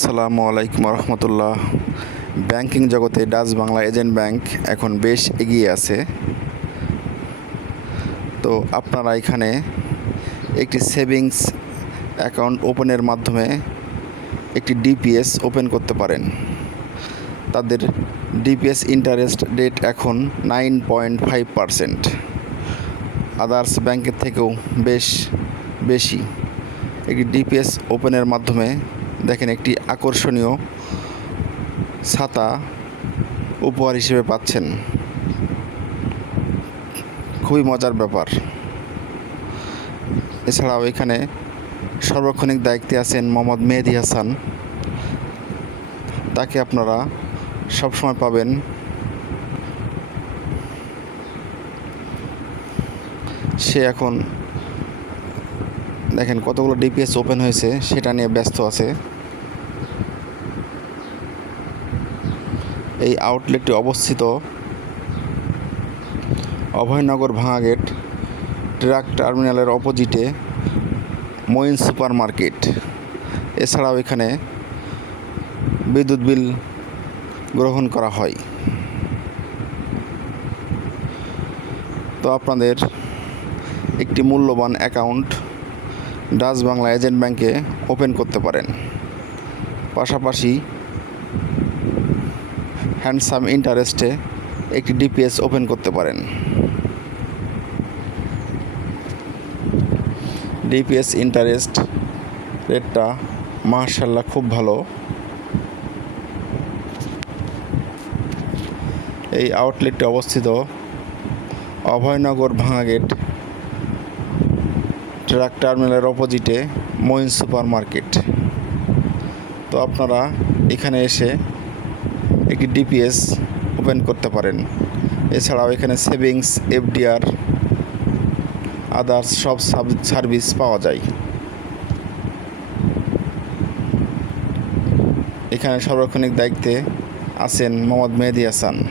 আসসালামু আলাইকুম রহমতুল্লাহ ব্যাংকিং জগতে ডাচ বাংলা এজেন্ট ব্যাংক এখন বেশ এগিয়ে আছে। তো আপনারা এখানে একটি সেভিংস অ্যাকাউন্ট ওপেনের মাধ্যমে একটি ডিপিএস ওপেন করতে পারেন। তাদের ডিপিএস ইন্টারেস্ট রেট এখন nine point five percent. Others ব্যাংকের থেকেও বেশ বেশি। একটি ডিপিএস ওপেনের মাধ্যমে দেখেন একটি আকর্ষণীয় ছাতা উপহার হিসেবে পাচ্ছেন। খুবই মজার ব্যাপার। এছাড়াও এখানে সর্বক্ষণিক দায়িত্বে আছেন মোহাম্মদ মেহেদি হাসান। তাকে আপনারা সবসময় পাবেন। সে এখন দেখেন কতগুলো ডিপিএস ওপেন হয়েছে, সেটা নিয়ে ব্যস্ত আছে। এই আউটলেটটি অবস্থিত অভয়নগর ভাঙা গেট ট্রাক টার্মিনালের অপোজিটে মঈন সুপার মার্কেট। এছাড়াও এখানে বিদ্যুৎ বিল গ্রহণ করা হয়। তো আপনাদের একটি মূল্যবান অ্যাকাউন্ট ডাচ বাংলা এজেন্ট ব্যাংকে ওপেন করতে পারেন। পাশাপাশি হ্যান্ডসাম ইন্টারেস্টে একটি ডিপিএস ওপেন করতে পারেন। ডিপিএস ইন্টারেস্ট রেটটা মার্শাল্লাহ খুব ভালো। এই আউটলেটটি অবস্থিত অভয়নগর ভাঙা গেট ট্রাক টার্মিনালের অপোজিটে মইন সুপার মার্কেট তো আপনারা এখানে এসে একটি ডিপিএস ওপেন করতে পারেন। এছাড়াও এখানে সেভিংস, এফডিআর, আদার্স সব সাব- সার্ভিস পাওয়া যায়। এখানে সার্বক্ষণিক দায়িত্বে আছেন মোহাম্মদ মেহেদি হাসান।